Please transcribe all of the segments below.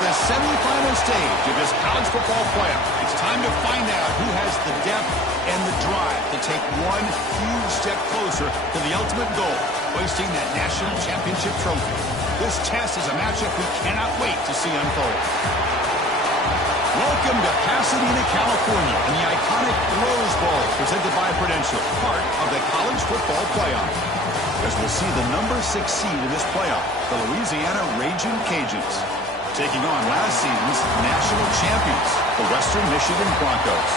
the semifinal stage of this college football playoff. It's time to find out who has the depth and the drive to take one huge step closer to the ultimate goal, hoisting that national championship trophy. This test is a matchup we cannot wait to see unfold. Welcome to Pasadena, California, in the iconic Rose Bowl, presented by Prudential, part of the college football playoff. As we'll see the number 6 seed in this playoff, the Louisiana Ragin' Cajuns, taking on last season's national champions, the Western Michigan Broncos.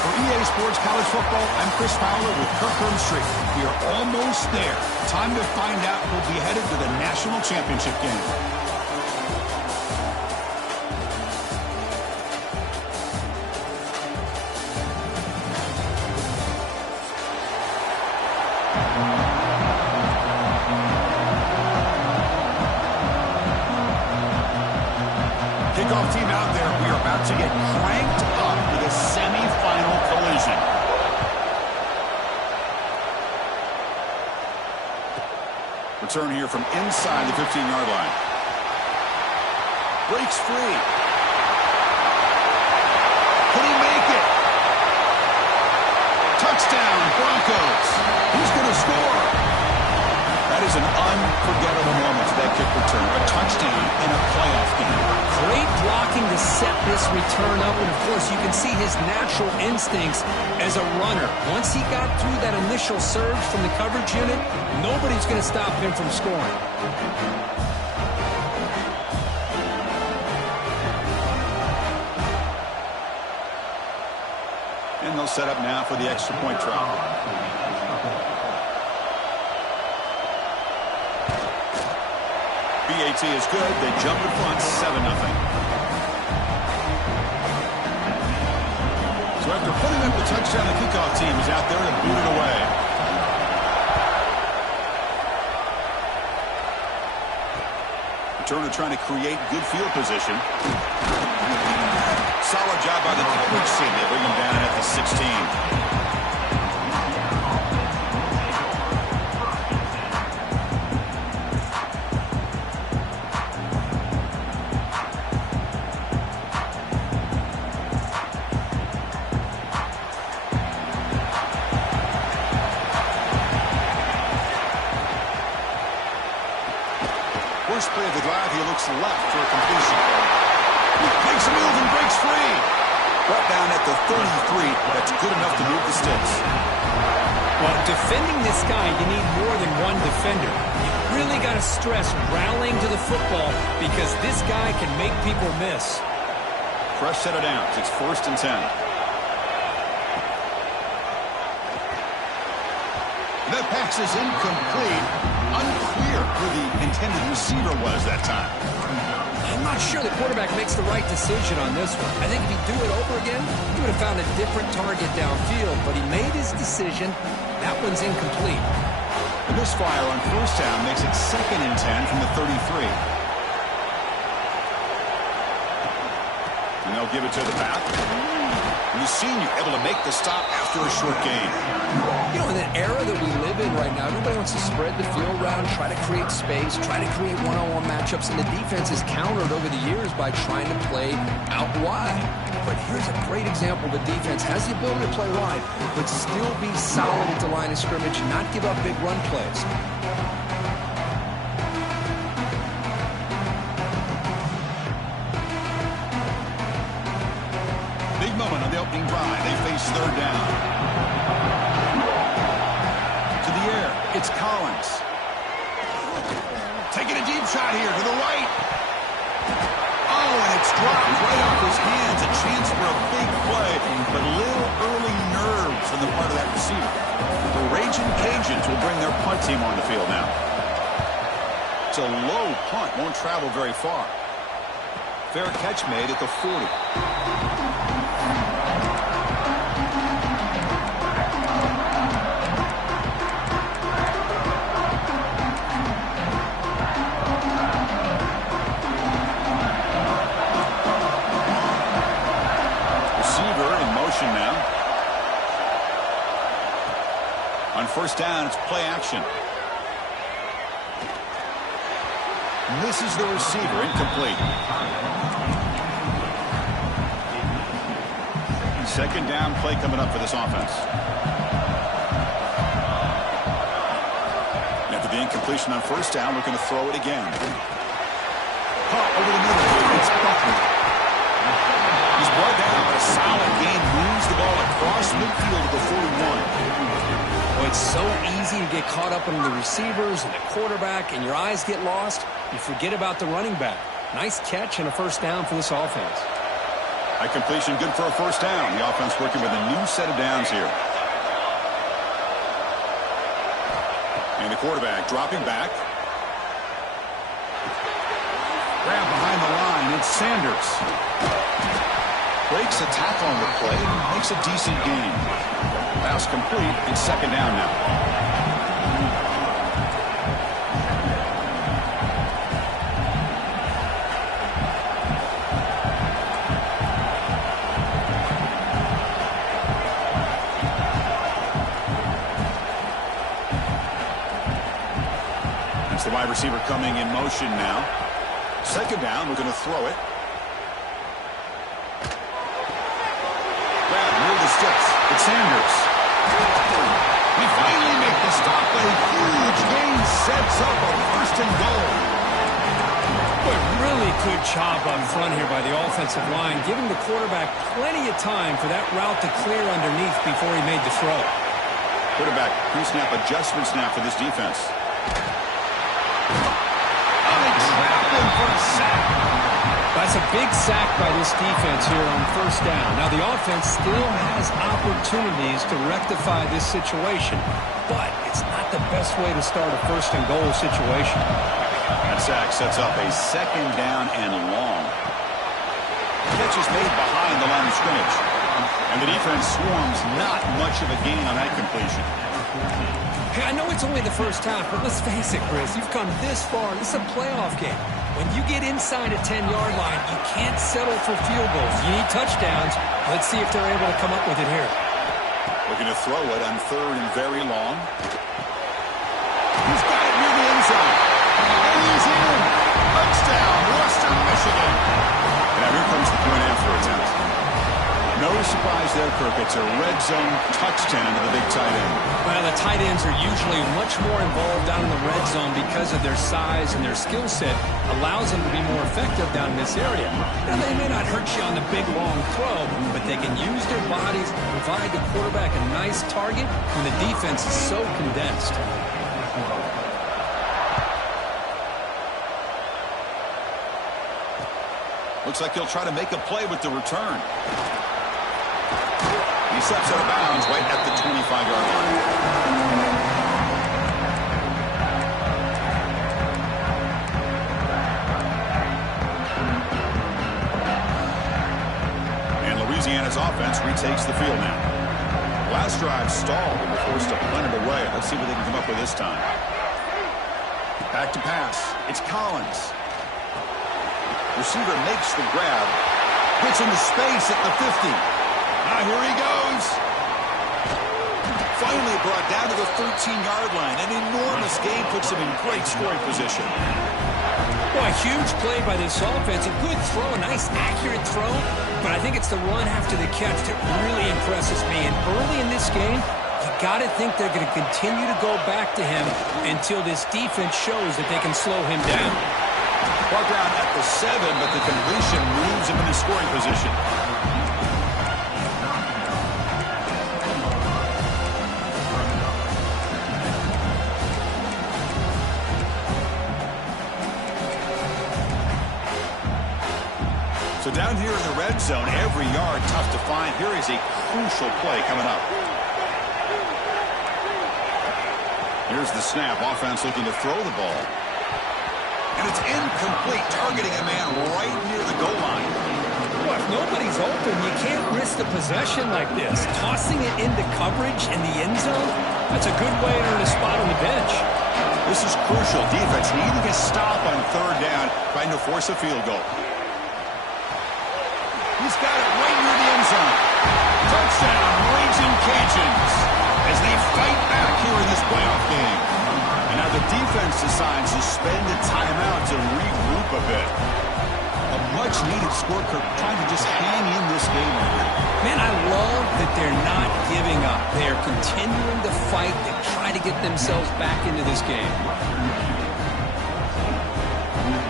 For EA Sports College Football, I'm Chris Fowler with Kirk Street. We are almost there. Time to find out who'll be headed to the national championship game. Kickoff team out there. We are about to get cranked up with a semi-final collision. Return here from inside the 15-yard line. Breaks free. Can he make it? Touchdown, Broncos. Who's going to score? That is an unforgettable moment for that kick return. A touchdown in a playoff game. Great blocking to set this return up, and of course you can see his natural instincts as a runner. Once he got through that initial surge from the coverage unit, nobody's going to stop him from scoring. And they'll set up now for the extra point try. BAT is good. They jump in front, 7-0. So after putting up the touchdown, the kickoff team is out there to boot it away. Returner trying to create good field position. Solid job by the coverage team. They bring him down at the 16. First play of the drive, he looks left for a completion. Makes a move and breaks free. Brought down at the 33. That's good enough to move the sticks. Well, defending this guy, you need more than one defender. You really got to stress rallying to the football because this guy can make people miss. Fresh set of downs. It's 1st and 10. That pass is incomplete. Unclear who the intended receiver was that time. I'm not sure the quarterback makes the right decision on this one. I think if he'd do it over again, he would have found a different target downfield, but he made his decision. That one's incomplete. The misfire on 1st down makes it 2nd and 10 from the 33. And they'll give it to the back. And the senior able to make the stop after a short gain. You know, in the era that we live in right now, everybody wants to spread the field around, try to create space, try to create one-on-one matchups, and the defense is countered over the years by trying to play out wide. But here's a great example. The defense has the ability to play wide, but still be solid at the line of scrimmage and not give up big run plays. Big moment on the opening drive. They face 3rd down. To the air, it's Collins. Taking a deep shot here to the right. Oh, and it's dropped right off his hands. A chance for a big play, but little early nerves on the part of that receiver. The Ragin' Cajuns will bring their punt team on the field now. It's a low punt, won't travel very far. Fair catch made at the 40. Now. On 1st down, it's play action. Misses the receiver, incomplete. Second down play coming up for this offense. After the incompletion on first down, we're going to throw it again. Caught over the middle. It's Buckley. He's brought down, but a solid gain moves the ball across midfield to the 41. Well, it's so easy to get caught up in the receivers and the quarterback, and your eyes get lost. You forget about the running back. Nice catch and a first down for this offense. A completion good for a first down. The offense working with a new set of downs here. And the quarterback dropping back. Grab behind the line. It's Sanders. Breaks a tackle on the play. Makes a decent gain. Pass complete. It's second down now. It's the wide receiver coming in motion now. Second down, we're going to throw it. Grab near the sticks. It's Sanders. We finally make the stop, but a huge gain sets up a first and goal. Boy, really good job up front here by the offensive line, giving the quarterback plenty of time for that route to clear underneath before he made the throw. Quarterback pre-snap adjustments now for this defense. For a sack. That's a big sack by this defense here on first down. Now the offense still has opportunities to rectify this situation, but it's not the best way to start a first and goal situation. That sack sets up a second down and long. Catch is made behind the line of scrimmage. And the defense swarms not much of a gain on that completion. Hey, I know it's only the first half, but let's face it, Chris. You've come this far. This is a playoff game. When you get inside a 10-yard line, you can't settle for field goals. You need touchdowns. Let's see if they're able to come up with it here. Looking to throw it on third and very long. He's got it near the end zone. And he's in. Touchdown, Western Michigan. Now here comes the point after attempt. No surprise there, Kirk. It's a red zone touchdown to the big tight end. Well, the tight ends are usually much more involved down in the red zone because of their size and their skill set allows them to be more effective down in this area. Now, they may not hurt you on the big, long throw, but they can use their bodies to provide the quarterback a nice target when the defense is so condensed. Looks like he'll try to make a play with the return. He steps out of bounds right at the 25-yard line. And Louisiana's offense retakes the field now. Last drive stalled and were forced to punt it away. Let's see what they can come up with this time. Back to pass. It's Collins. Receiver makes the grab. Gets into space at the 50. Now here he goes. Finally brought down to the 13-yard line. An enormous gain puts him in great scoring position. Well, a huge play by this offense. A good throw, a nice accurate throw. But I think it's the run after the catch that really impresses me. And early in this game, you got to think they're going to continue to go back to him until this defense shows that they can slow him down. Brought down at the 7, but the completion moves him into scoring position. So down here in the red zone, every yard tough to find. Here is a crucial play coming up. Here's the snap. Offense looking to throw the ball. And it's incomplete, targeting a man right near the goal line. Well, if nobody's open, you can't risk the possession like this. Tossing it into coverage in the end zone, that's a good way to earn a spot on the bench. This is crucial. Defense needing a stop on third down, trying to force a field goal. He's got it right near the end zone. Touchdown, Raging Cajuns, as they fight back here in this playoff game. And now the defense decides to spend a timeout to regroup a bit. A much-needed score, Kirk, trying to just hang in this game right here. Man, I love that they're not giving up. They are continuing to fight to try to get themselves back into this game.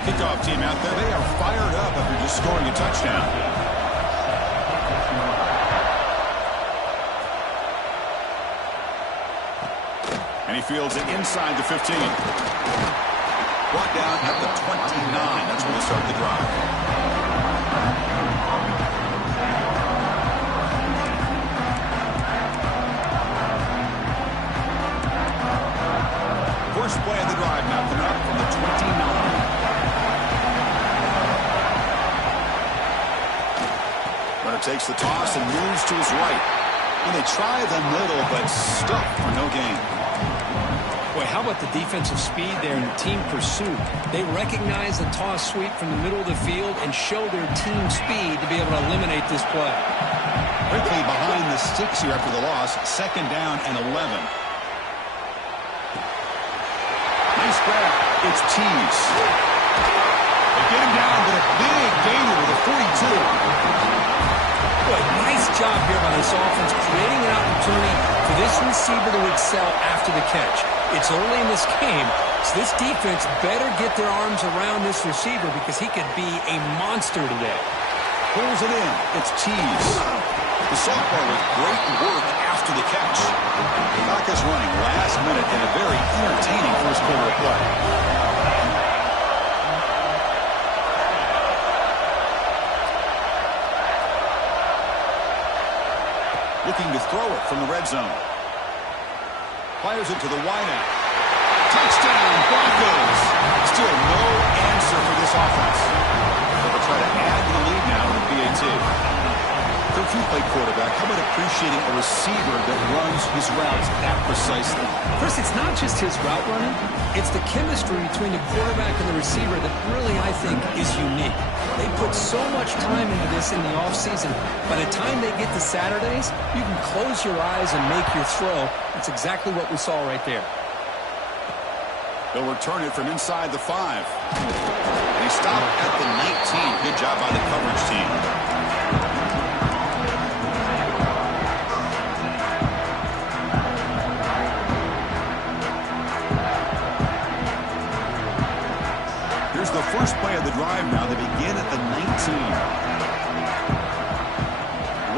Kickoff team out there. They are fired up after just scoring a touchdown. And he fields it inside the 15. Brought down at the 29. That's where they start the drive. First play of the drive now coming up from the 29. Runner takes the toss and moves to his right. And they try the middle, but stuck for no gain. Boy, how about the defensive speed there in the team pursuit? They recognize the toss sweep from the middle of the field and show their team speed to be able to eliminate this play. Quickly behind the sticks here after the loss. Second down and 11. Nice grab. It's Tease. They get him down, but a big gainer with a 42. Boy, nice job here by this offense, creating an opportunity for this receiver to excel after the catch. It's early in this game, so this defense better get their arms around this receiver because he could be a monster today. Pulls it in. It's Tease. The sophomore with great work after the catch. The clock is running last minute in a very entertaining first quarter of play. Looking to throw it from the red zone. Fires it to the wideout. Touchdown, Broncos. Still no answer for this offense. They'll try to add to the lead now with PAT. If you play quarterback, how about appreciating a receiver that runs his routes that precisely? Chris, it's not just his route running. It's the chemistry between the quarterback and the receiver that really, I think, is unique. They put so much time into this in the offseason. By the time they get to Saturdays, you can close your eyes and make your throw. That's exactly what we saw right there. They'll return it from inside the 5. They stop at the 19. Good job by the coverage team. Here's the first play of the drive now. They begin at the 19.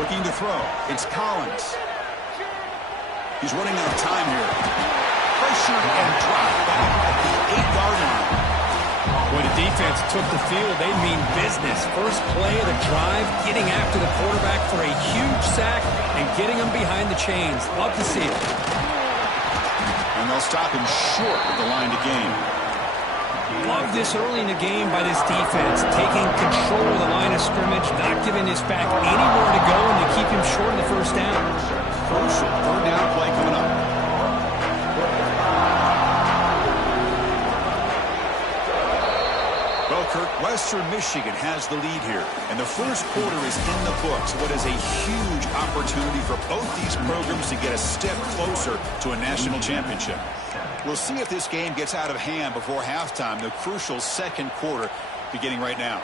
Looking to throw. It's Collins. He's running out of time here. Pressure and drop back at the 8-yard line. Boy, the defense took the field. They mean business. First play of the drive, getting after the quarterback for a huge sack and getting him behind the chains. Love to see it. And they'll stop him short of the line to gain. Love this early in the game by this defense, taking control of the line of scrimmage, not giving this back anywhere to go, and to keep him short of the first down. Crucial third down play coming up. Well, Kirk, Western Michigan has the lead here, and the first quarter is in the books. What is a huge opportunity for both these programs to get a step closer to a national championship. We'll see if this game gets out of hand before halftime, the crucial second quarter beginning right now.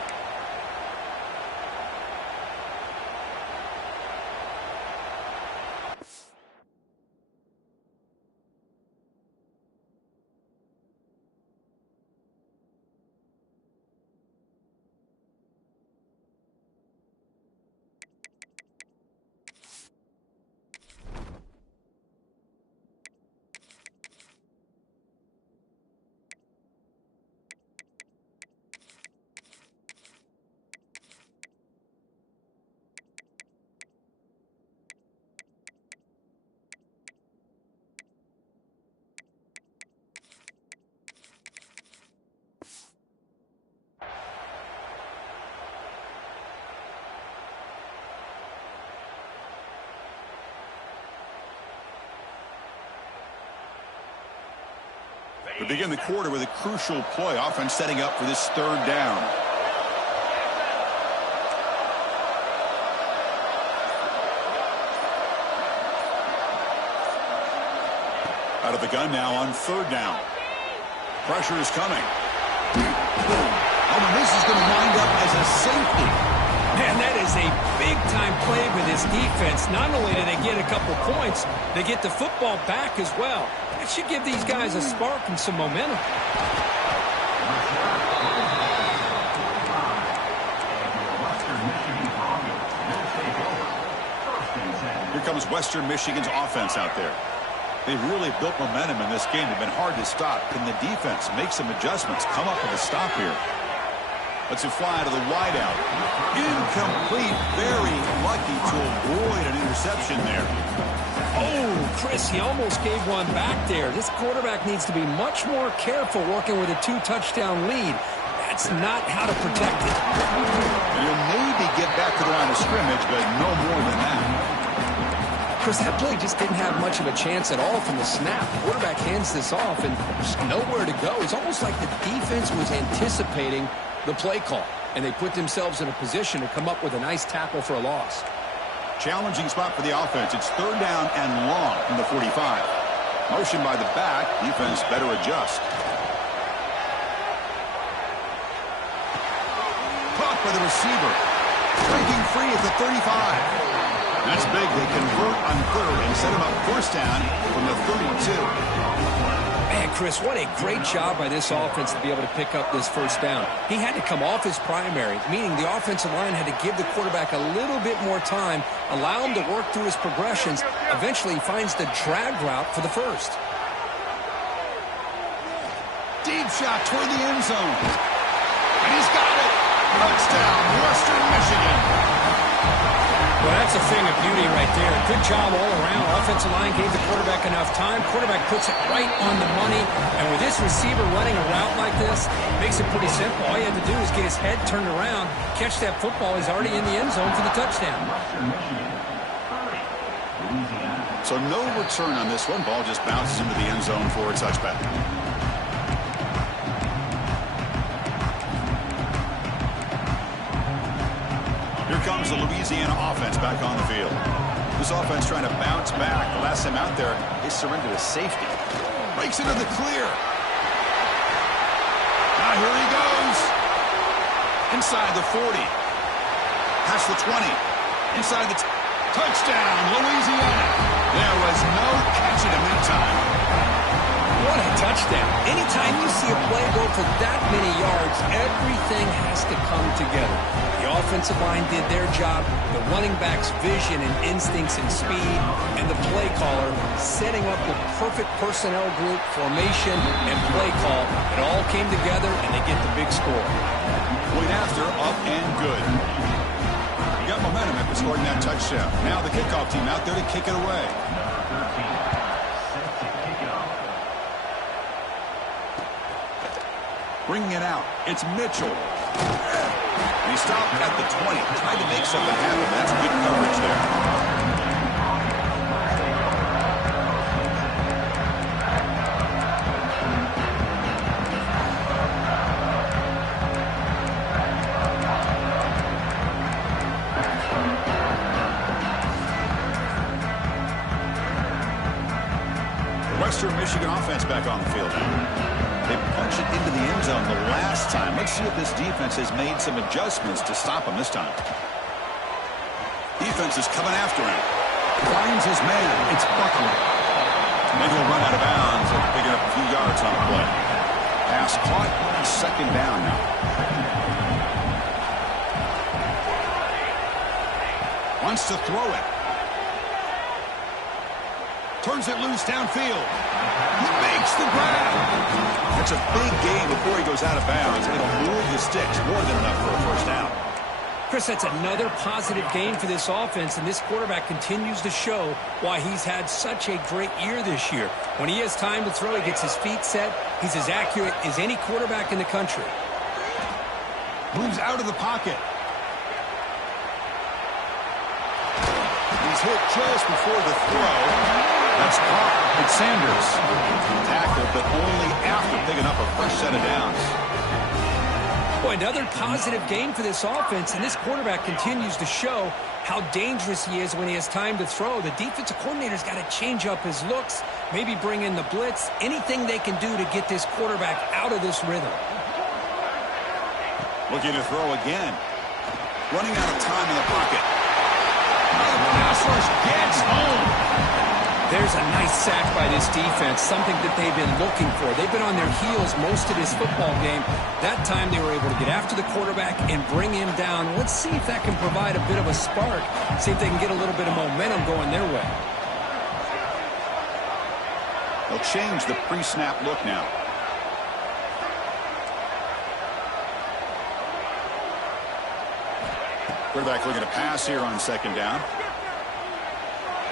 We begin the quarter with a crucial play. Offense setting up for this third down. Out of the gun now on third down. Pressure is coming. Oh, and this is going to wind up as a safety. Man, that is is a big-time play for this defense. Not only do they get a couple points, they get the football back as well. That should give these guys a spark and some momentum. Here comes Western Michigan's offense out there. They've really built momentum in this game. They've been hard to stop. Can the defense make some adjustments? Come up with a stop here. Let's it fly to the wideout. Incomplete. Very lucky to avoid an interception there. Oh, Chris, he almost gave one back there. This quarterback needs to be much more careful working with a 2-touchdown lead. That's not how to protect it. You'll maybe get back to the line of scrimmage, but no more than that. Chris, that play just didn't have much of a chance at all from the snap. The quarterback hands this off, and there's nowhere to go. It's almost like the defense was anticipating the play call, and they put themselves in a position to come up with a nice tackle for a loss. Challenging spot for the offense. It's 3rd down and long from the 45. Motion by the back. Defense better adjust. Caught by the receiver. Breaking free at the 35. That's big. They convert on 3rd and set him up 1st down from the 32. Man, Chris, what a great job by this offense to be able to pick up this 1st down. He had to come off his primary, meaning the offensive line had to give the quarterback a little bit more time, allow him to work through his progressions. Eventually, he finds the drag route for the 1st. Deep shot toward the end zone. And he's got it. Touchdown, Western Michigan. Well, that's a thing of beauty right there. Good job all around. Offensive line gave the quarterback enough time. Quarterback puts it right on the money. And with this receiver running a route like this, makes it pretty simple. All you have to do is get his head turned around, catch that football. He's already in the end zone for the touchdown. So no return on this one. Ball just bounces into the end zone for a touchback. Here comes the Louisiana offense back on the field. This offense trying to bounce back. The last time out there, they surrendered a safety. Breaks into the clear. Now here he goes. Inside the 40. Past the 20. Inside the touchdown, Louisiana. There was no catching him that time. What a touchdown. Anytime you see a play go for that many yards, everything has to come together. The offensive line did their job, the running back's vision and instincts and speed, and the play caller setting up the perfect personnel group, formation, and play call. It all came together, and they get the big score. Point after, up and good. You got momentum after scoring that touchdown. Now the kickoff team out there to kick it away. Bringing it out, it's Mitchell. And he stopped at the 20, tried to make something happen. That's good coverage there. Western Michigan offense back on the field now. They punch it into the end zone the last time. Let's see if this defense has made some adjustments to stop him this time. Defense is coming after him. Finds his man. It's Buckley. And he'll run out of bounds after picking up a few yards on the play. Pass caught. 2nd down now. Wants to throw it. Turns it loose downfield. He makes the grab. That's a big gain before he goes out of bounds. It'll move the sticks. More than enough for a 1st down. Chris, that's another positive game for this offense, and this quarterback continues to show why he's had such a great year this year. When he has time to throw, he gets his feet set. He's as accurate as any quarterback in the country. Moves out of the pocket. He's hit just before the throw. That's caught. It's Sanders. Tackled, but only after picking up a fresh set of downs. Boy, another positive game for this offense, and this quarterback continues to show how dangerous he is when he has time to throw. The defensive coordinator's got to change up his looks, maybe bring in the blitz, anything they can do to get this quarterback out of this rhythm. Looking to throw again. Running out of time in the pocket. Pass rush gets home. There's a nice sack by this defense, something that they've been looking for. They've been on their heels most of this football game. That time they were able to get after the quarterback and bring him down. Let's see if that can provide a bit of a spark. See if they can get a little bit of momentum going their way. They'll change the pre-snap look now. Quarterback looking to pass here on second down.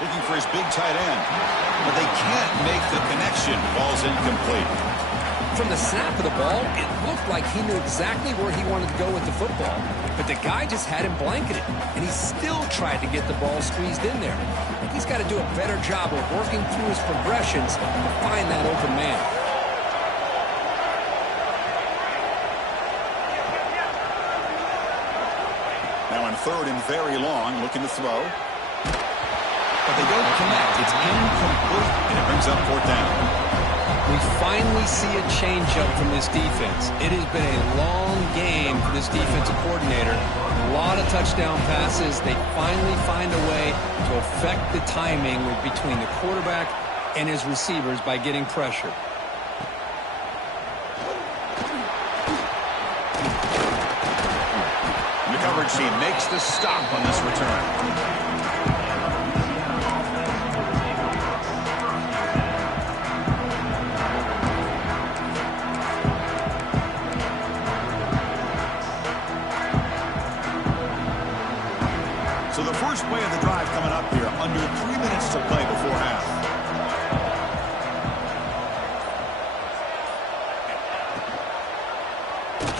Looking for his big tight end. But they can't make the connection. Ball's incomplete. From the snap of the ball, it looked like he knew exactly where he wanted to go with the football. But the guy just had him blanketed, and he still tried to get the ball squeezed in there. I think he's got to do a better job of working through his progressions to find that open man. Now on third and very long, looking to throw. But they don't connect. It's incomplete, and it brings up fourth down. We finally see a change-up from this defense. It has been a long game for this defensive coordinator. A lot of touchdown passes. They finally find a way to affect the timing between the quarterback and his receivers by getting pressure. The coverage team makes the stop on this return. So the first play of the drive coming up here, under 3 minutes to play before half.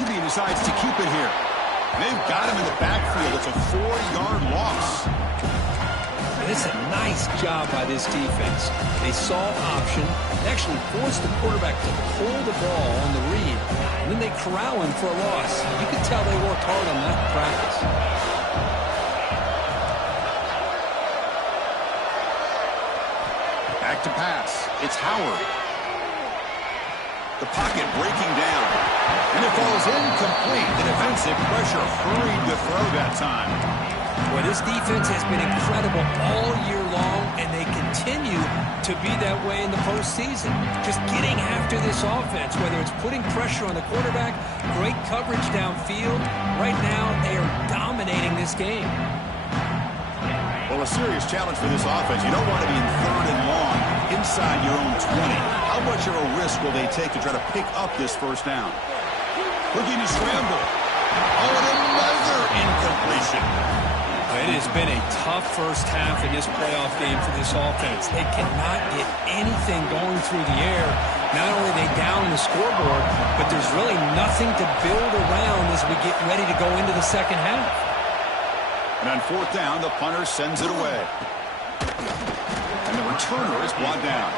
QB decides to keep it here. They've got him in the backfield. It's a 4-yard loss. And it's a nice job by this defense. They saw option, actually forced the quarterback to pull the ball on the read, and then they corral him for a loss. You can tell they worked hard on that in practice. Back to pass. It's Howard. The pocket breaking down. And it falls incomplete. The defensive pressure hurried to throw that time. Well, this defense has been incredible all year long, and they continue to be that way in the postseason. Just getting after this offense, whether it's putting pressure on the quarterback, great coverage downfield. Right now, they are dominating this game. Well, a serious challenge for this offense. You don't want to be in third and long inside your own 20. How much of a risk will they take to try to pick up this first down? Looking to scramble. Oh, and another incompletion. It has been a tough first half in this playoff game for this offense. They cannot get anything going through the air. Not only are they down the scoreboard, but there's really nothing to build around as we get ready to go into the second half. And on fourth down, the punter sends it away. And the returner is brought down.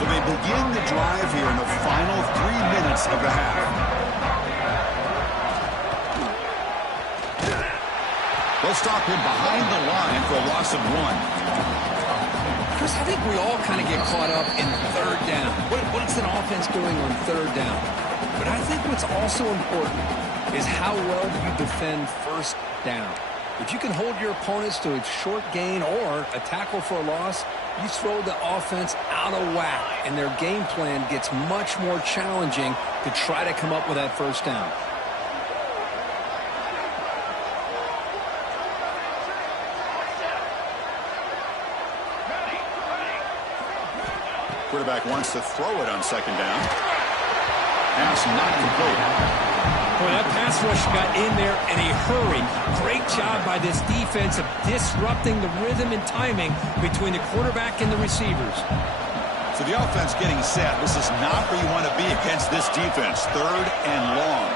So they begin the drive here in the final 3 minutes of the half. They'll stop him behind the line for a loss of 1. Chris, I think we all kind of get caught up in third down. What is an offense doing on third down? But I think what's also important is how well do you defend first down. If you can hold your opponents to a short gain or a tackle for a loss, you throw the offense out of whack, and their game plan gets much more challenging to try to come up with that first down. Quarterback wants to throw it on second down. Pass not complete. Boy, that pass rush got in there in a hurry. Great job by this defense of disrupting the rhythm and timing between the quarterback and the receivers. So the offense getting set. This is not where you want to be against this defense. Third and long.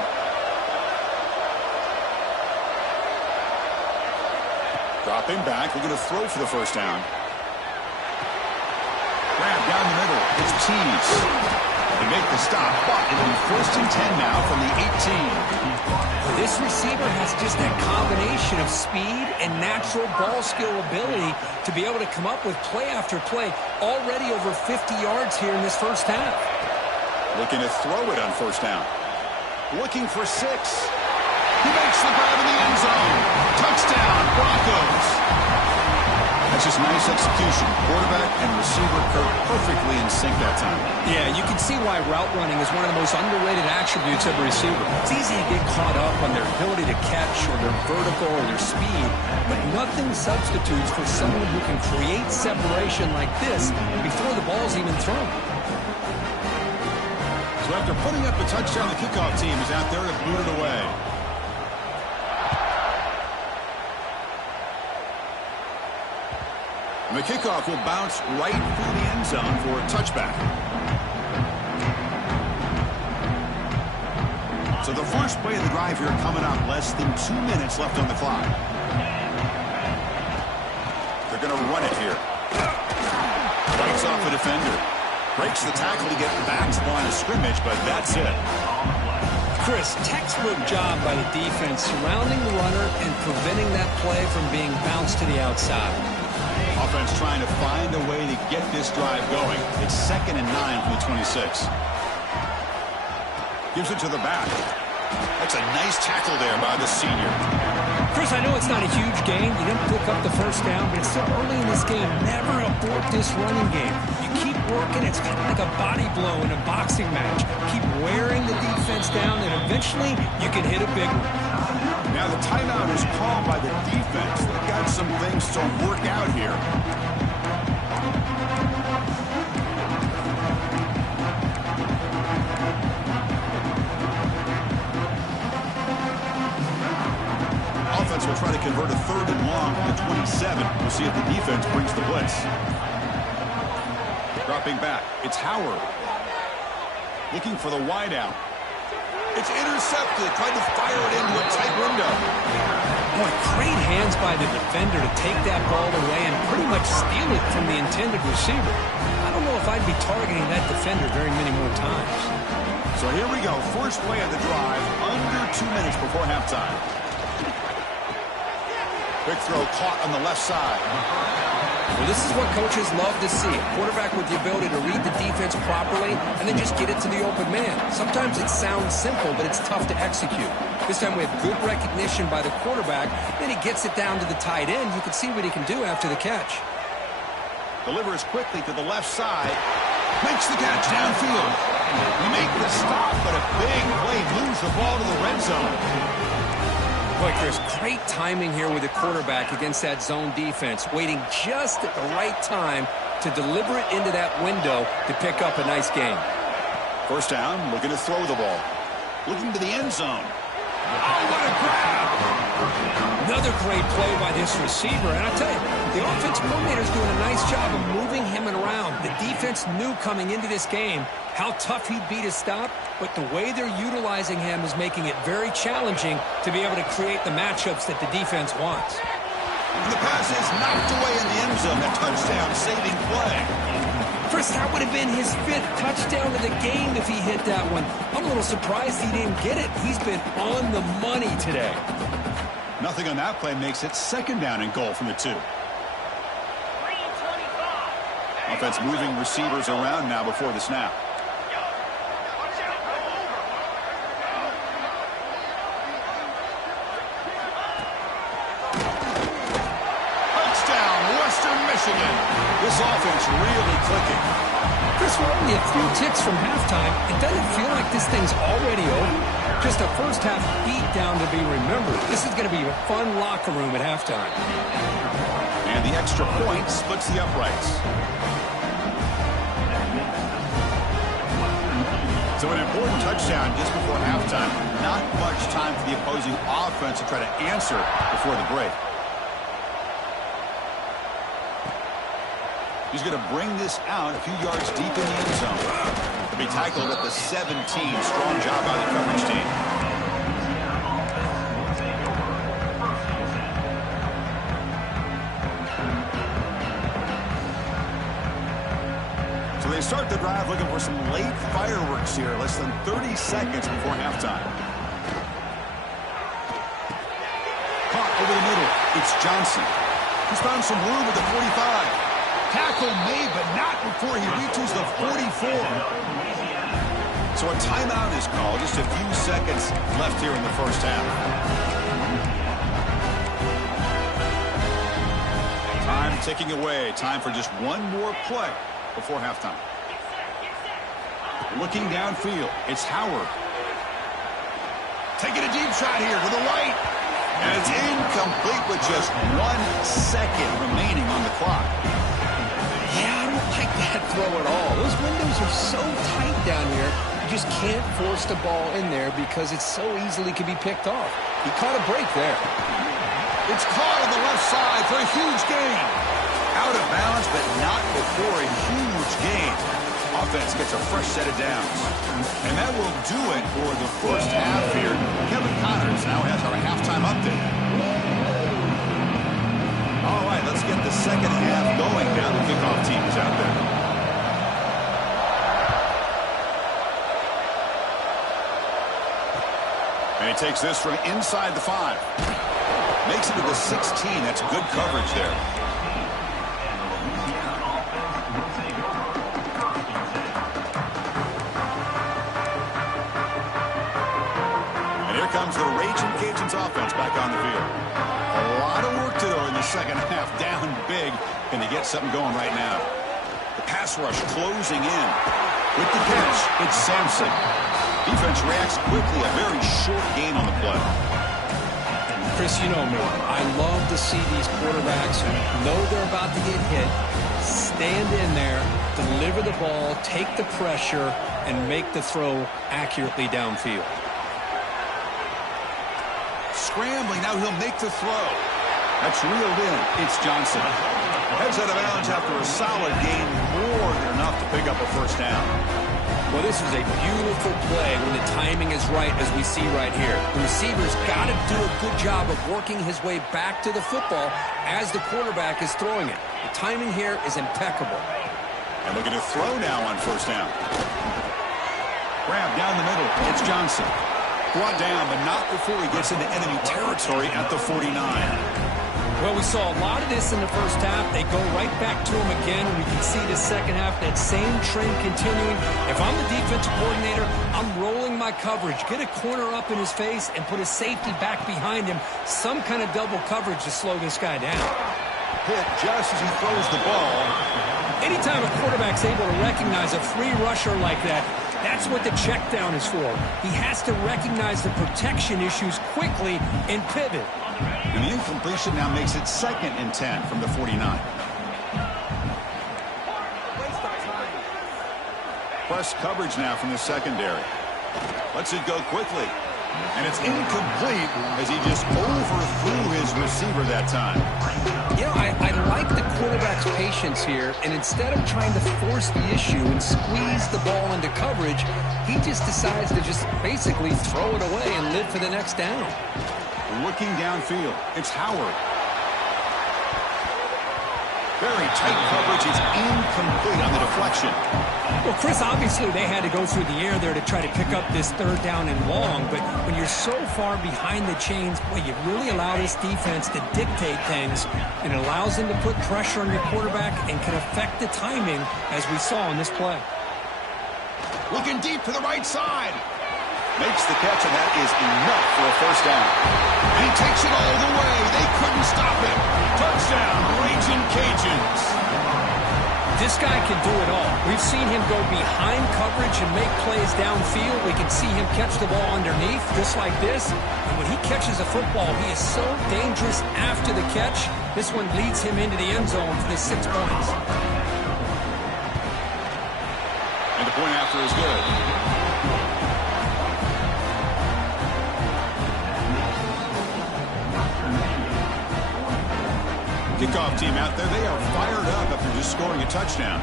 Dropping back. We're going to throw for the first down. Grab down the middle. It's Tease. He make the stop, but it'll be 1st and 10 now from the 18. This receiver has just that combination of speed and natural ball skill ability to be able to come up with play after play, already over 50 yards here in this first half. Looking to throw it on 1st down. Looking for 6. He makes the grab in the end zone. Touchdown, Broncos. That's just nice execution. Quarterback and receiver perfectly in sync that time. Yeah, you can see why route running is one of the most underrated attributes of a receiver. It's easy to get caught up on their ability to catch or their vertical or their speed, but nothing substitutes for someone who can create separation like this before the ball's even thrown. So after putting up the touchdown, the kickoff team is out there to boot it away. And the kickoff will bounce right through the end zone for a touchback. So the first play of the drive here coming up, less than 2 minutes left on the clock. They're going to run it here. Bites off a defender. Breaks the tackle to get back to the line of scrimmage, but that's it. Chris, textbook job by the defense surrounding the runner and preventing that play from being bounced to the outside. Offense trying to find a way to get this drive going. It's 2nd and 9 from the 26. Gives it to the back. That's a nice tackle there by the senior. Chris, I know it's not a huge gain. You didn't pick up the 1st down, but it's still early in this game. Never abort this running game. You keep working. It's kind of like a body blow in a boxing match. Keep wearing the defense down, and eventually you can hit a big one. Now the timeout is called by the defense. They've got some things to work out here. Offense will try to convert a 3rd and long from the 27. We'll see if the defense brings the blitz. Dropping back. It's Howard. Looking for the wideout. It's intercepted. Tried to fire it into a tight window. Boy, great hands by the defender to take that ball away and pretty much steal it from the intended receiver. I don't know if I'd be targeting that defender very many more times. So here we go. First play of the drive. Under 2 minutes before halftime. Big throw caught on the left side. Well, this is what coaches love to see. A quarterback with the ability to read the defense properly and then just get it to the open man. Sometimes it sounds simple, but it's tough to execute. This time we have good recognition by the quarterback. Then he gets it down to the tight end. You can see what he can do after the catch. Delivers quickly to the left side. Makes the catch downfield. We make the stop, but a big play moves the ball to the red zone. Boy, Chris, great timing here with the quarterback against that zone defense, waiting just at the right time to deliver it into that window to pick up a nice gain. 1st down, looking to throw the ball. Looking to the end zone. Oh, what a grab! Another great play by this receiver. And I tell you, the offensive coordinator's doing a nice job of moving him around. The defense knew coming into this game how tough he'd be to stop, but the way they're utilizing him is making it very challenging to be able to create the matchups that the defense wants. The pass is knocked away in the end zone. A touchdown-saving play. Chris, that would have been his 5th touchdown of the game if he hit that one. I'm a little surprised he didn't get it. He's been on the money today. Nothing on that play makes it 2nd down and goal from the 2. Offense moving receivers around now before the snap. Michigan. This offense really clicking. Chris, we're only a few ticks from halftime. It doesn't feel like this thing's already over. Just a first half beat down to be remembered. This is going to be a fun locker room at halftime. And the extra point splits the uprights. So an important touchdown just before halftime. Not much time for the opposing offense to try to answer before the break. He's going to bring this out a few yards deep in the end zone. He'll be tackled at the 17. Strong job by the coverage team. So they start the drive looking for some late fireworks close here. Less than 30 seconds before halftime. Caught over the middle. It's Johnson. He's found some room at the 45. Tackle made, but not before he reaches the 44. So a timeout is called. Just a few seconds left here in the first half. Time ticking away. Time for just one more play before halftime. Looking downfield, it's Howard. Taking a deep shot here to the right. And it's incomplete with just 1 second remaining on the clock. Yeah, I don't like that throw at all. Those windows are so tight down here. You just can't force the ball in there because it so easily can be picked off. He caught a break there. It's caught on the left side for a huge gain. Out of bounds, but not before a huge gain. Offense gets a fresh set of downs. And that will do it for the first half here. Kevin Connors now has our halftime update. All right, let's get the second half going now. The kickoff team is out there. And he takes this from inside the 5. Makes it to the 16. That's good coverage there. And here comes the Raging Cajuns offense back on the field. A lot of work to do in the second half. Down big. Can they get something going right now? The pass rush closing in. With the catch, it's Sampson. Defense reacts quickly. A very short gain on the play. Chris, you know me. I love to see these quarterbacks who know they're about to get hit, stand in there, deliver the ball, take the pressure, and make the throw accurately downfield. Scrambling, now he'll make the throw. That's reeled in. It's Johnson. Heads out of bounds after a solid gain, more than enough to pick up a first down. Well, this is a beautiful play when the timing is right, as we see right here. The receiver's got to do a good job of working his way back to the football as the quarterback is throwing it. The timing here is impeccable. And looking to throw now on first down. Grab down the middle. It's Johnson. Brought down, but not before he gets into enemy territory at the 49. Well, we saw a lot of this in the first half. They go right back to him again, and we can see the second half, that same trend continuing. If I'm the defensive coordinator, I'm rolling my coverage. Get a corner up in his face and put a safety back behind him. Some kind of double coverage to slow this guy down. Hit just as he throws the ball. Anytime a quarterback's able to recognize a free rusher like that, that's what the check down is for. He has to recognize the protection issues quickly and pivot. And the incompletion now makes it 2nd and 10 from the 49. Press coverage now from the secondary. Lets it go quickly. And it's incomplete as he just overthrew his receiver that time. You know, I like the quarterback's patience here, and instead of trying to force the issue and squeeze the ball into coverage, he just decides to just basically throw it away and live for the next down. Looking downfield, it's Howard. Very tight coverage. It's incomplete on the deflection. Well, Chris, obviously they had to go through the air there to try to pick up this third down and long, but when you're so far behind the chains, boy, you really allow this defense to dictate things, and it allows them to put pressure on your quarterback and can affect the timing, as we saw in this play. Looking deep to the right side. Makes the catch, and that is enough for a first down. And he takes it all the way. They couldn't stop him. Touchdown, Raging Cajuns. This guy can do it all. We've seen him go behind coverage and make plays downfield. We can see him catch the ball underneath, just like this. And when he catches a football, he is so dangerous after the catch. This one leads him into the end zone for the 6 points. And the point after is good. Kickoff team out there, they are fired up after just scoring a touchdown.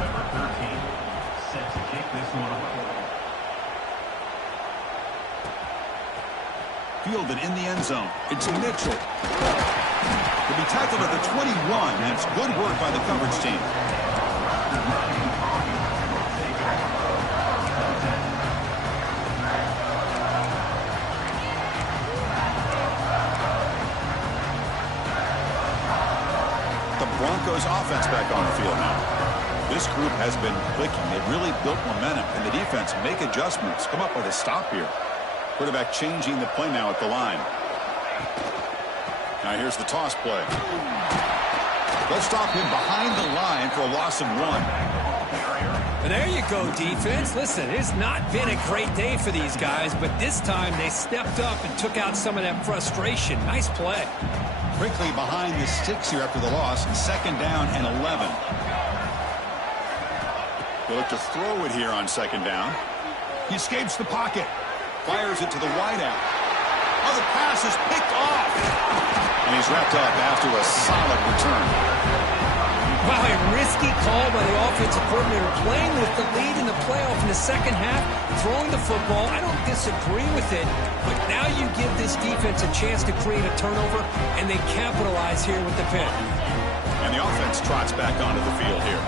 Fielded in the end zone. It's Mitchell. He'll be tackled at the 21, and it's good work by the coverage team. Broncos offense back on the field now. This group has been clicking. They've really built momentum. And the defense make adjustments. Come up with a stop here. Quarterback changing the play now at the line. Now here's the toss play. They'll stop him behind the line for a loss of 1. And there you go, defense. Listen, it's not been a great day for these guys, but this time they stepped up and took out some of that frustration. Nice play. Quickly behind the sticks here after the loss. 2nd down and 11. They look to throw it here on 2nd down. He escapes the pocket. Fires it to the wideout. Oh, the pass is picked off. And he's wrapped up after a solid return. Wow, a risky call by the offensive coordinator, playing with the lead in the playoff in the second half, throwing the football. I don't disagree with it, but now you give this defense a chance to create a turnover, and they capitalize here with the pick. And the offense trots back onto the field here.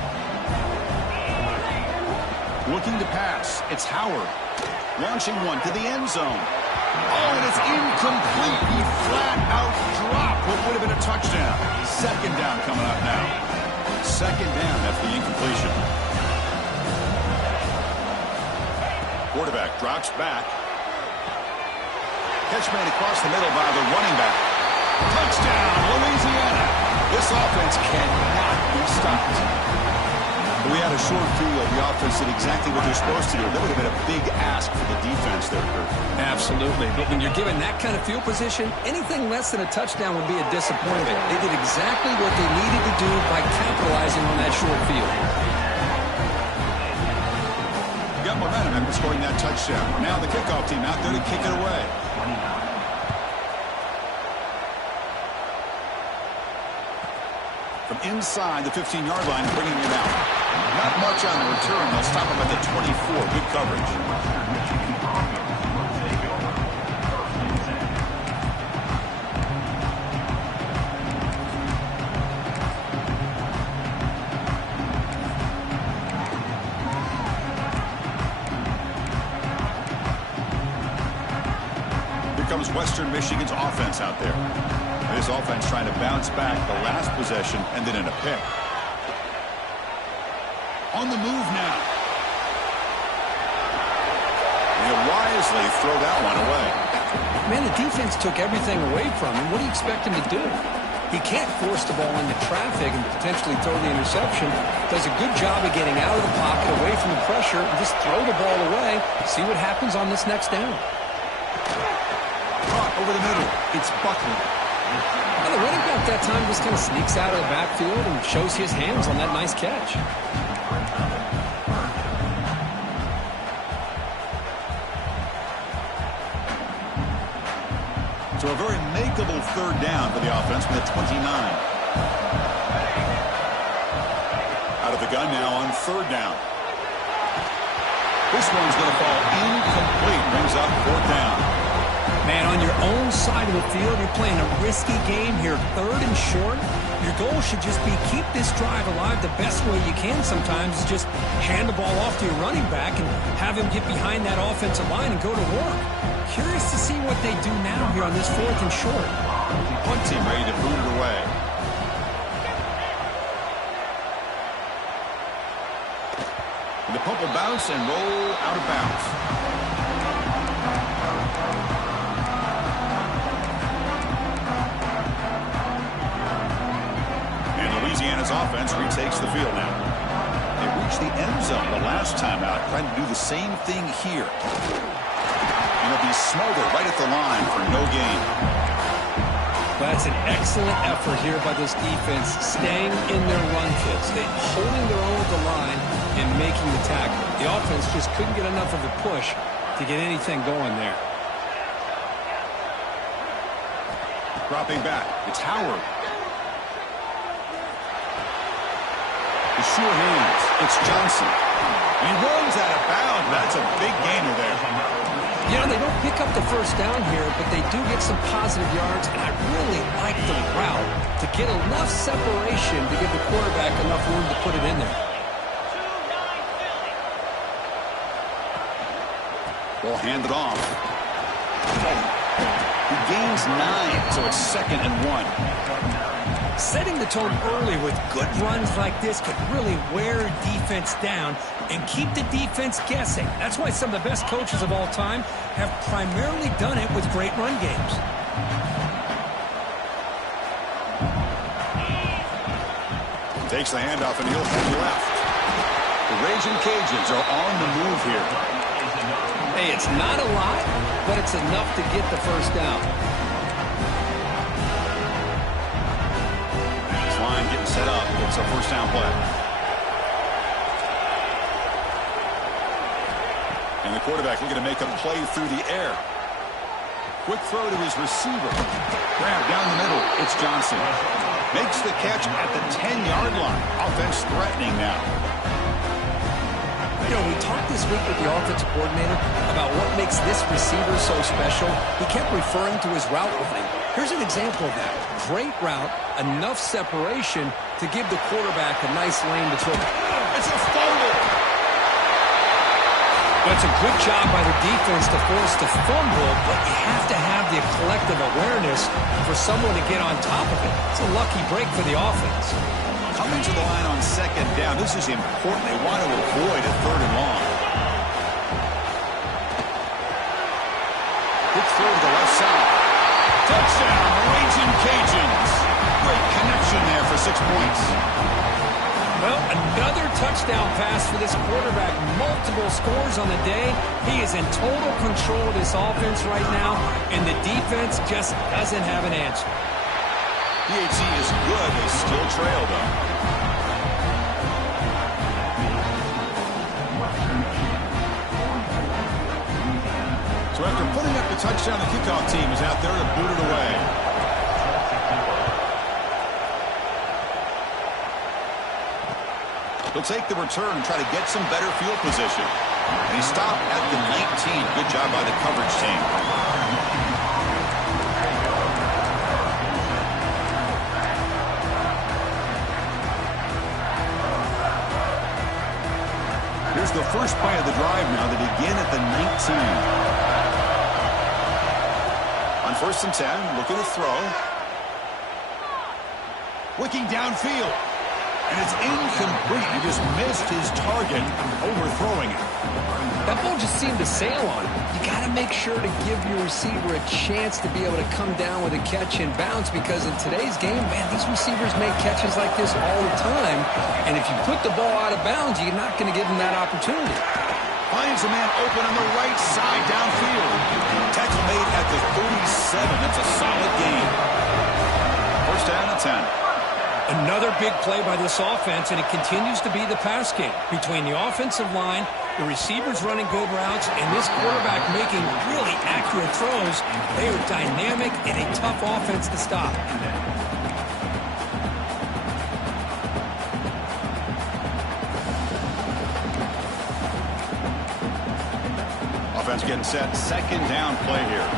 Looking to pass. It's Howard. Launching one to the end zone. Oh, and it's incomplete. He flat out dropped what would have been a touchdown. 2nd down coming up now. 2nd down after the incompletion. Quarterback drops back. Catch made across the middle by the running back. Touchdown, Louisiana. This offense cannot be stopped. We had a short view of the offense did exactly what they're supposed to do. That would have been a big ask for the defense there, Kurt. Absolutely. But when you're given that kind of field position, anything less than a touchdown would be a disappointment. They did exactly what they needed to do by capitalizing on that short field. Got momentum after scoring that touchdown. Now the kickoff team out there to kick it away. From inside the 15-yard line, bringing it out. Not much on the return. They'll stop him at the 24. Good coverage. Here comes Western Michigan's offense out there. This offense trying to bounce back the last possession and then in a pick. On the move now. They wisely throw that one away. Man, the defense took everything away from him. What do you expect him to do? He can't force the ball into traffic and potentially throw the interception. Does a good job of getting out of the pocket, away from the pressure, and just throw the ball away. See what happens on this next down. Caught over the middle. It's Buckley. Well, the running back that time just kind of sneaks out of the backfield and shows his hands on that nice catch. So a very makeable 3rd down for the offense from the 29. Out of the gun now on 3rd down. This one's going to fall incomplete. Brings up 4th down. Man, on your own side of the field, you're playing a risky game here. 3rd and short. Your goal should just be keep this drive alive the best way you can sometimes. Is just hand the ball off to your running back and have him get behind that offensive line and go to work. Curious to see what they do now here on this 4th and short. Punt team ready to boot it away. And the punt will bounce and roll out of bounds. Louisiana's offense retakes the field now. They reached the end zone the last time out, trying to do the same thing here. And it'll be smothered right at the line for no gain. That's an excellent effort here by this defense, staying in their run fits, holding their own at the line and making the tackle. The offense just couldn't get enough of a push to get anything going there. Dropping back, it's Howard. Sure hands. It's Johnson. He runs out of bounds. That's a big gainer there. You know, they don't pick up the 1st down here, but they do get some positive yards, and I really like the route to get enough separation to give the quarterback enough room to put it in there. Ball handed off. He gains 9, so it's 2nd and 1. Setting the tone early with good runs like this could really wear defense down and keep the defense guessing. That's why some of the best coaches of all time have primarily done it with great run games. Takes the handoff and he'll head left. The Raging Cajuns are on the move here. Hey, it's not a lot, but it's enough to get the first down. This line getting set up. It's a first down play. And the quarterback looking to make a play through the air. Quick throw to his receiver. Grab down the middle. It's Johnson. Makes the catch at the 10-yard line. Offense threatening now. You know, we talked this week with the offensive coordinator about what makes this receiver so special. He kept referring to his route running. Here's an example of that. Great route, enough separation to give the quarterback a nice lane to throw. It's a fumble. That's a good job by the defense to force the fumble, but you have to have the collective awareness for someone to get on top of it. It's a lucky break for the offense. Coming to the line on second down. This is important. They want to avoid a third and long. Quick throw to the left side. Touchdown, Raging Cajuns. Great connection there for 6 points. Well, another touchdown pass for this quarterback. Multiple scores on the day. He is in total control of this offense right now, and the defense just doesn't have an answer. PHC is good. They still trail, though. So after putting up the touchdown, the kickoff team is out there to boot it away. He'll take the return and try to get some better field position. And he stopped at the 19. Good job by the coverage team. Here's the first play of the drive now. They begin at the 19. On 1st and 10, looking to throw. Looking downfield. And it's incomplete. He just missed his target, overthrowing it. That ball just seemed to sail on him. You got to make sure to give your receiver a chance to be able to come down with a catch and bounce, because in today's game, man, these receivers make catches like this all the time. And if you put the ball out of bounds, you're not going to give them that opportunity. Finds a man open on the right side downfield. Tackle made at the 37. That's a solid game. First down and 10. Another big play by this offense, and it continues to be the pass game between the offensive line, the receivers running good routes, and this quarterback making really accurate throws. They are dynamic and a tough offense to stop. Offense getting set. Second down play here.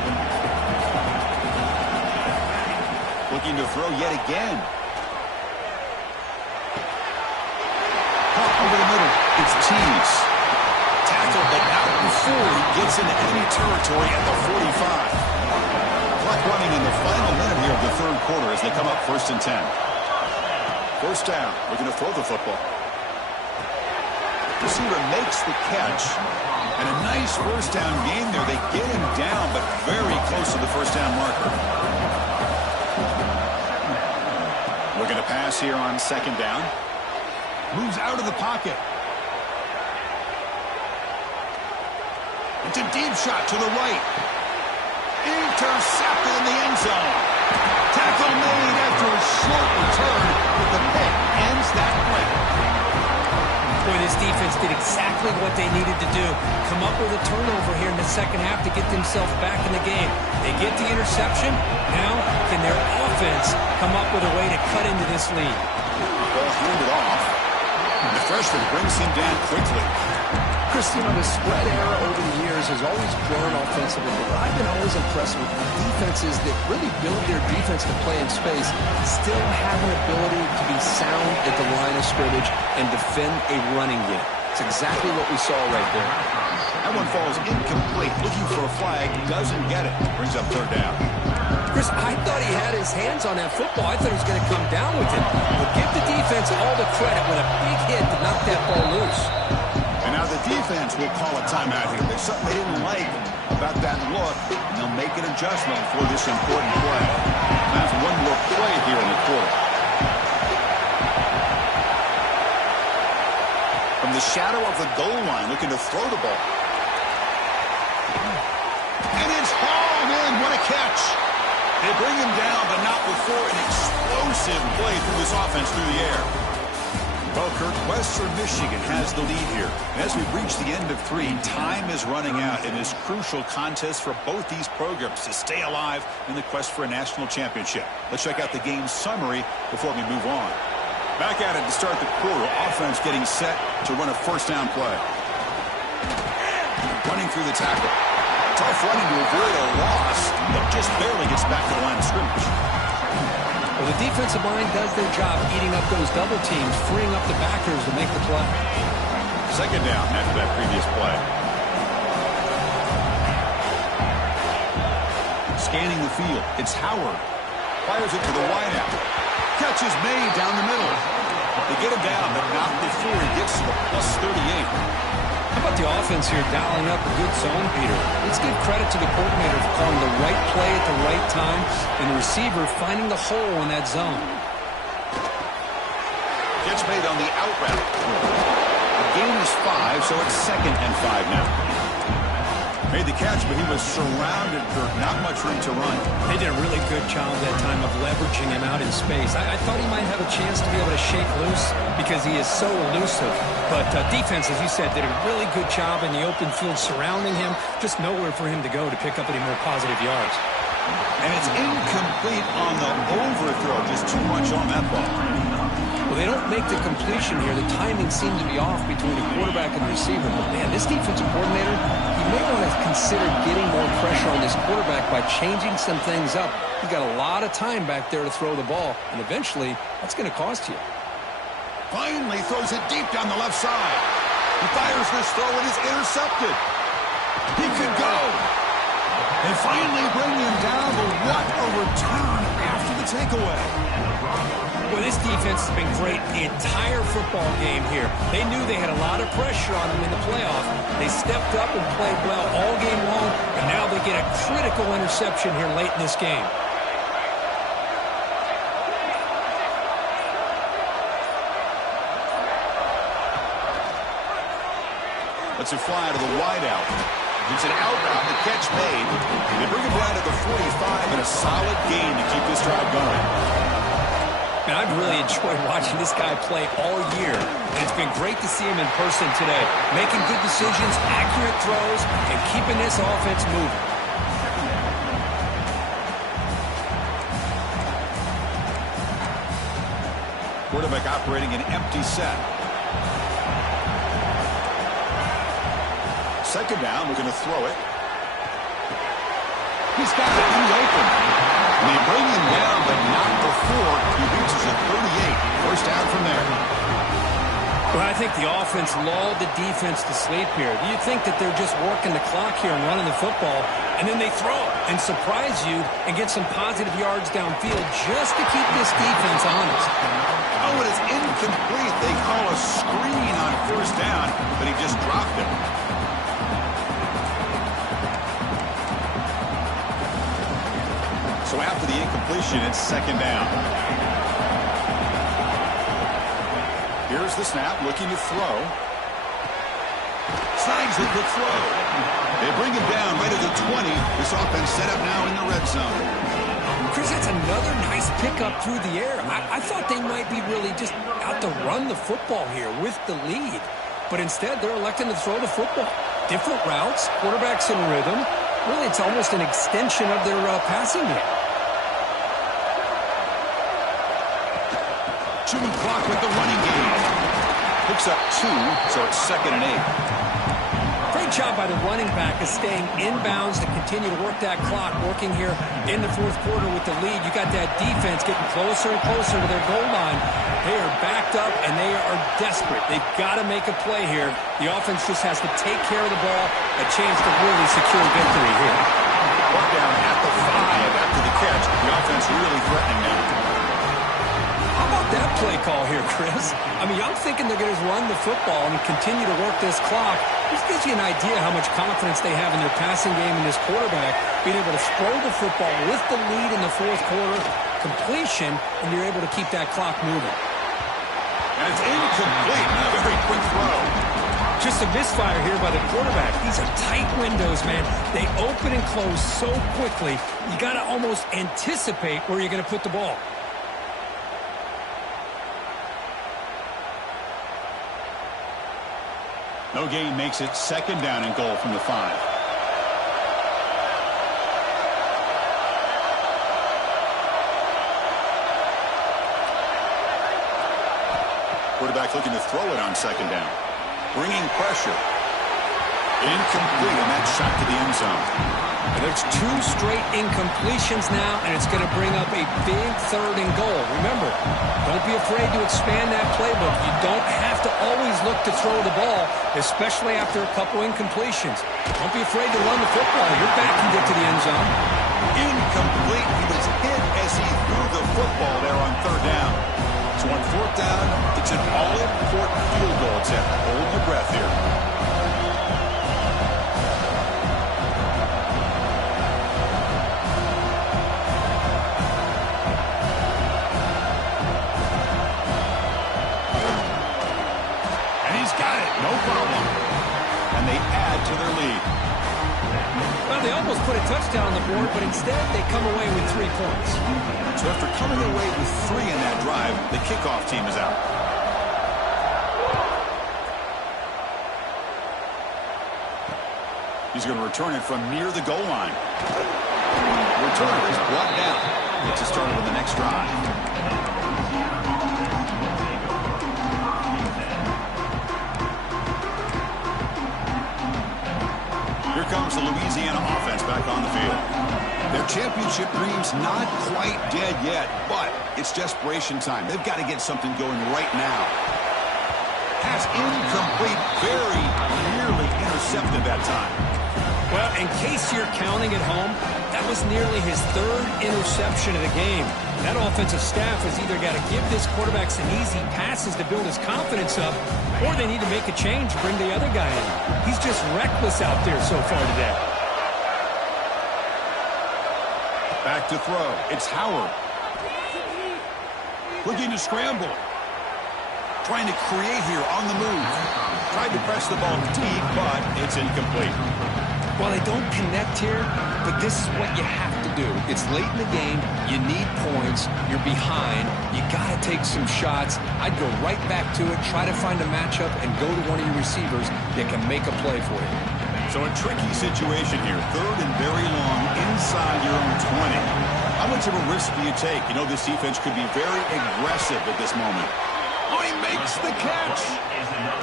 Looking to throw yet again. Over the middle, it's Tease. Tackled, but not before he gets into enemy territory at the 45. Clock running in the final minute here of the third quarter as they come up 1st and 10. First down, looking to throw the football. Receiver makes the catch, and a nice first down game there. They get him down, but very close to the first down marker. Looking to pass here on second down. Moves out of the pocket. It's a deep shot to the right. Intercepted in the end zone. Tackle made after a short return, but the pick ends that play. Boy, this defense did exactly what they needed to do. Come up with a turnover here in the second half to get themselves back in the game. They get the interception. Now, can their offense come up with a way to cut into this lead? Ball handed off. The freshman brings him down quickly. Chris, you know, the spread era over the years has always grown offensively, but I've been always impressed with defenses that really build their defense to play in space, still have an ability to be sound at the line of scrimmage and defend a running game. It's exactly what we saw right there. That one falls incomplete. Looking for a flag, doesn't get it. Brings up third down. Chris, I thought he had his hands on that football. I thought he was going to come down with it. But give the defense all the credit with a big hit to knock that ball loose. And now the defense will call a timeout here. There's something they didn't like about that look, and they'll make an adjustment for this important play. That's one more play here in the quarter. From the shadow of the goal line, looking to throw the ball. And it's hauled in. What a catch. They bring him down, but not before an explosive play through this offense through the air. Well, Kirk, Western Michigan has the lead here. And as we reach the end of 3, time is running out in this crucial contest for both these programs to stay alive in the quest for a national championship. Let's check out the game summary before we move on. Back at it to start the quarter. Offense getting set to run a first down play. Running through the tackle. Tough running to avoid a loss, but just barely gets back to the line of scrimmage. Well, the defensive line does their job eating up those double teams, freeing up the backers to make the play. Second down after that previous play. Scanning the field. It's Howard. Fires it to the wideout. Catch is made down the middle. They get him down, but not before he gets to the plus 38. How about the offense here dialing up a good zone, Peter? Let's give credit to the coordinator for calling the right play at the right time and the receiver finding the hole in that zone. Catch made on the out route. The gain is 5, so it's 2nd and 5 now. Made the catch, but he was surrounded, Kirk. Not much room to run. They did a really good job that time of leveraging him out in space. I thought he might have a chance to be able to shake loose because he is so elusive. But defense, as you said, did a really good job in the open field surrounding him. Just nowhere for him to go to pick up any more positive yards. And it's incomplete on the overthrow. Just too much on that ball. Well, they don't make the completion here. The timing seemed to be off between the quarterback and the receiver. But, man, this defensive coordinator, he may want to consider getting more pressure on this quarterback by changing some things up. He's got a lot of time back there to throw the ball, and eventually that's going to cost you. Finally throws it deep down the left side. He fires this throw, and it's intercepted. He could go. They finally bring him down, but what a return after the takeaway. Well, this defense has been great the entire football game here. They knew they had a lot of pressure on them in the playoff. They stepped up and played well all game long, and now they get a critical interception here late in this game. Lets it fly to the wideout. It's an out route, the catch made. They bring him down to the 45 and a solid gain to keep this drive going. And I've really enjoyed watching this guy play all year. And it's been great to see him in person today. Making good decisions, accurate throws, and keeping this offense moving. Quarterback operating an empty set. Second down, we're going to throw it. He's got it in the open. And they bring him down, but not before he reaches the 38. First down from there. Well, I think the offense lulled the defense to sleep here. You think that they're just working the clock here and running the football, and then they throw and surprise you and get some positive yards downfield just to keep this defense honest. Oh, it is incomplete. They call a screen on first down, but he just dropped it. So after the incompletion, it's second down. Here's the snap, looking to throw. Snags it with throw. They bring him down right at the 20. This offense set up now in the red zone. Chris, that's another nice pickup through the air. I thought they might be really just out to run the football here with the lead. But instead, they're electing to throw the football. Different routes, quarterbacks in rhythm. Really, it's almost an extension of their passing game. Chewing clock with the running game. Picks up 2, so it's 2nd and 8. Great job by the running back of staying inbounds to continue to work that clock, working here in the fourth quarter with the lead. You got that defense getting closer and closer to their goal line. They are backed up, and they are desperate. They've got to make a play here. The offense just has to take care of the ball, a chance to really secure victory here. Brought down at the 5 after the catch. threatening now. How about that play call here, Chris? I mean, I'm thinking they're going to run the football and continue to work this clock. This gives you an idea how much confidence they have in their passing game and this quarterback being able to throw the football with the lead in the fourth quarter, completion, and you're able to keep that clock moving. And it's incomplete. A very quick throw. Just a misfire here by the quarterback. These are tight windows, man. They open and close so quickly, you got to almost anticipate where you're going to put the ball. No gain makes it second down and goal from the 5. Quarterback looking to throw it on second down. Bringing pressure. Incomplete, and that shot to the end zone. And there's 2 straight incompletions now, and it's going to bring up a big 3rd and goal. Remember, don't be afraid to expand that playbook. You don't have to always look to throw the ball, especially after a couple incompletions. Don't be afraid to run the football. Your back can get to the end zone. Incomplete. He was hit as he threw the football there on 3rd down. So on 4th down, it's an all-important field goal. It's at hold your breath here. And he's got it. No problem. And they add to their lead. Well, they almost put a touchdown on the board, but instead they come away with 3 points. So after coming away with 3 in that drive, the kickoff team is out. He's going to return it from near the goal line. Returner is brought down. Gets us started on the next drive. Here comes the Louisiana offense back on the field. Their championship dream's not quite dead yet, but it's desperation time. They've got to get something going right now. Pass incomplete, very nearly intercepted that time. Well, in case you're counting at home, that was nearly his 3rd interception of the game. That offensive staff has either got to give this quarterback some easy passes to build his confidence up, or they need to make a change, bring the other guy in. He's just reckless out there so far today. Back to throw. It's Howard. Looking to scramble. Trying to create here on the move. Tried to press the ball deep, but it's incomplete. Well, they don't connect here, but this is what you have to do. It's late in the game. You need points. You're behind. You got to take some shots. I'd go right back to it, try to find a matchup, and go to one of your receivers that can make a play for you. So a tricky situation here. 3rd and very long inside your own 20. How much of a risk do you take? You know this defense could be very aggressive at this moment. Oh, he makes the catch.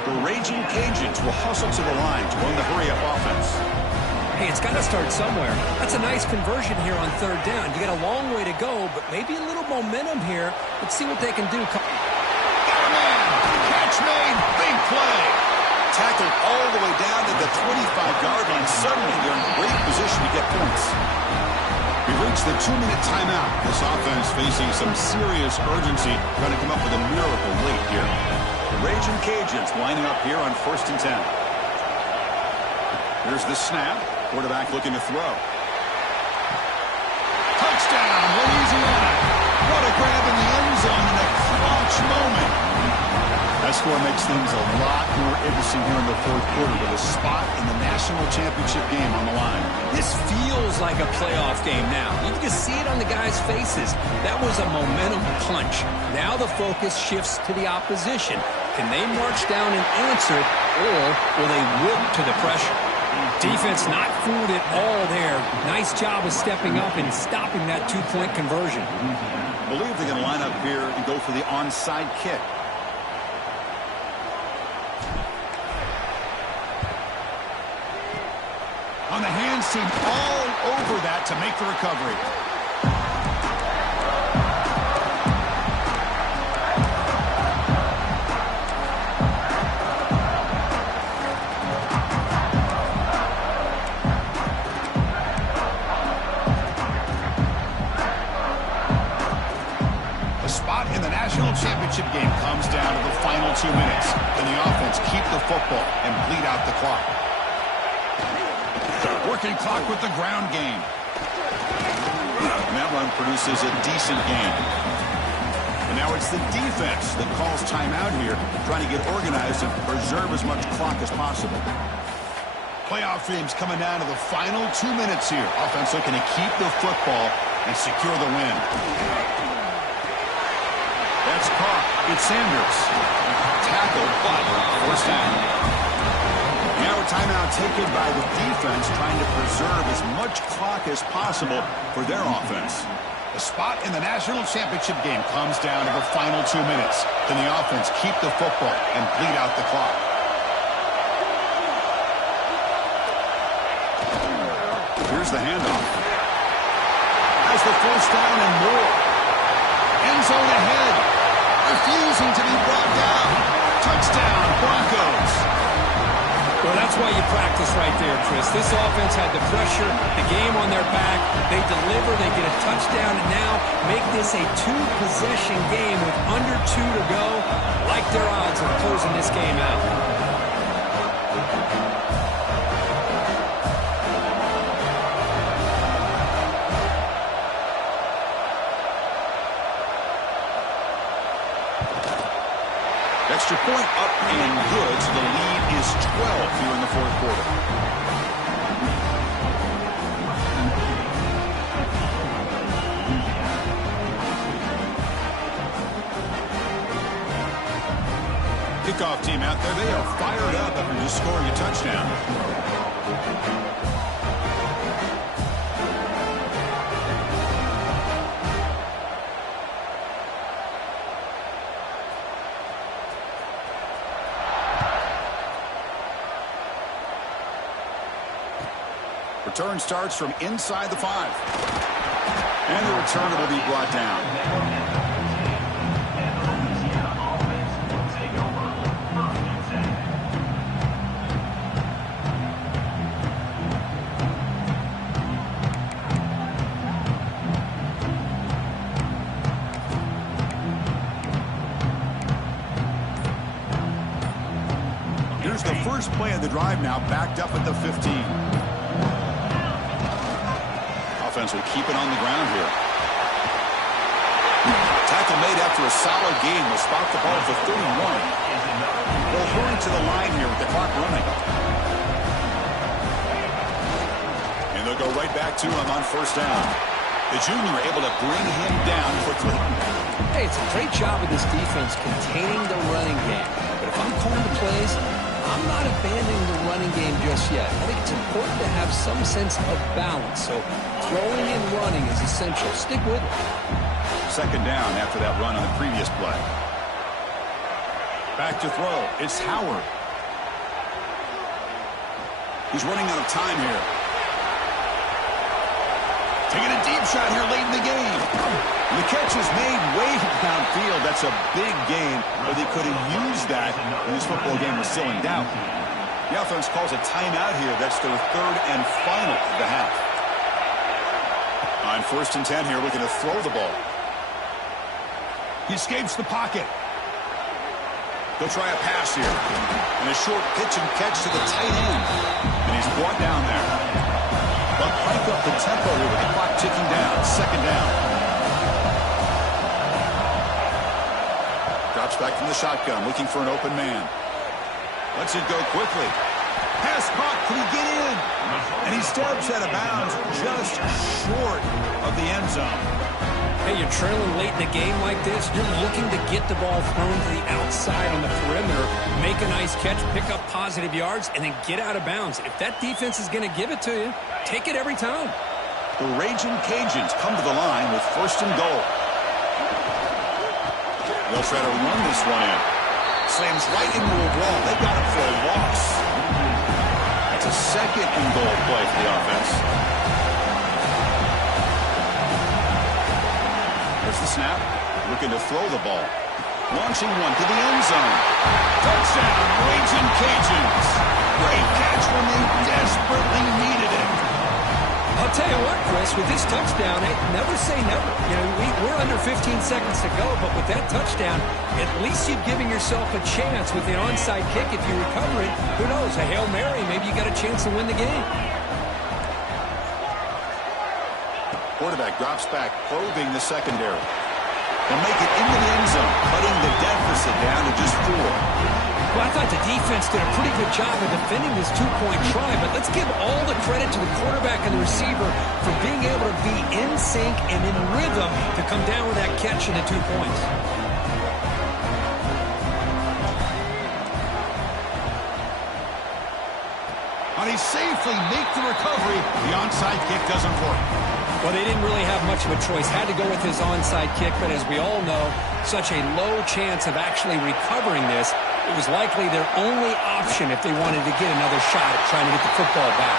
The Raging Cajuns will hustle to the line to run the hurry-up offense. Hey, it's got to start somewhere. That's a nice conversion here on 3rd down. You got a long way to go, but maybe a little momentum here. Let's see what they can do. Got a man. Catch made. Big play. Tackled all the way down to the 25-yard line. Suddenly, they're in great position to get points. We've reached the 2-minute timeout. This offense facing some serious urgency, trying to come up with a miracle late here. The Raging Cajuns lining up here on 1st and 10. Here's the snap. Quarterback looking to throw. Touchdown, Louisiana. What a grab in the end zone in a clutch moment. That score makes things a lot more interesting here in the 4th quarter with a spot in the national championship game on the line. This feels like a playoff game now. You can just see it on the guys' faces. That was a momentum punch. Now the focus shifts to the opposition. Can they march down and answer it, or will they whip to the pressure? Defense not fooled at all there. Nice job of stepping up and stopping that 2-point conversion. I believe they're going to line up here and go for the onside kick. On the hands team, all over that to make the recovery. championship game comes down to the final 2 minutes. Can the offense keep the football and bleed out the clock? Working clock with the ground game. And that run produces a decent gain. And now it's the defense that calls timeout here, trying to get organized and preserve as much clock as possible. Playoff games coming down to the final 2 minutes here. Offense looking to keep the football and secure the win. That's caught. It's Sanders. Tackled, but first down. Now a timeout taken by the defense, trying to preserve as much clock as possible for their offense. The spot in the national championship game comes down to the final 2 minutes. Can the offense keep the football and bleed out the clock? Here's the handoff. Has the first down and more. End zone ahead. Refusing to be brought down. Touchdown, Broncos. Well, that's why you practice right there, Chris. This offense had the pressure, the game on their back. They deliver, they get a touchdown, and now make this a two-possession game with under 2 to go. Like their odds of closing this game out. Extra point up and good, so the lead is 12 here in the fourth quarter. Kickoff team out there, they are fired up after just scoring a touchdown. Return starts from inside the 5. And the return will be brought down. Here's the first play of the drive now, backed up at the 15. Offense will keep it on the ground here. Tackle made after a solid game. Will spot the ball for 31. They'll hurry to the line here with the clock running. And they'll go right back to him on first down. The junior able to bring him down quickly. Hey, it's a great job of this defense containing the running game. But if I'm calling the plays, I'm not abandoning the running game just yet. I think it's important to have some sense of balance. So throwing and running is essential. Stick with it. Second down after that run on the previous play. Back to throw. It's Howard. He's running out of time here. Taking a deep shot here late in the game. The catch is made way downfield. That's a big gain, but they could have used that when this football game was still in doubt. The offense calls a timeout here. That's their third and final of the half. On first and 10 here, looking to throw the ball. He escapes the pocket. They'll try a pass here. And a short pitch and catch to the tight end. And he's brought down there. But crank up the tempo here with the clock ticking down. Second down. Drops back from the shotgun, looking for an open man. Lets it go quickly. Pass caught. Can he get in? And he steps out of bounds just short of the end zone. Hey, you're trailing late in the game like this. You're looking to get the ball thrown to the outside on the perimeter, make a nice catch, pick up positive yards, and then get out of bounds. If that defense is going to give it to you, take it every time. The Raging Cajuns come to the line with first and goal. They'll try to run this one in. Slams right into a wall. They got it for a loss. That's a second and goal play for the offense. There's the snap. Looking to throw the ball. Launching one to the end zone. Touchdown, Raging Cajuns. Great catch when they desperately needed it. A I'll tell you what, Chris, with this touchdown, hey, never say never. You know, we're under 15 seconds to go, but with that touchdown, at least you're giving yourself a chance with the onside kick. If you recover it, who knows, a Hail Mary, maybe you got a chance to win the game. Quarterback drops back, probing the secondary. They'll make it into the end zone, cutting the deficit down to just 4. Well, I thought the defense did a pretty good job of defending this two-point try, but let's give all the credit to the quarterback and the receiver for being able to be in sync and in rhythm to come down with that catch and the 2 points. And he safely makes the recovery. The onside kick doesn't work. Well, they didn't really have much of a choice. Had to go with his onside kick, but as we all know, such a low chance of actually recovering this. It was likely their only option if they wanted to get another shot at trying to get the football back.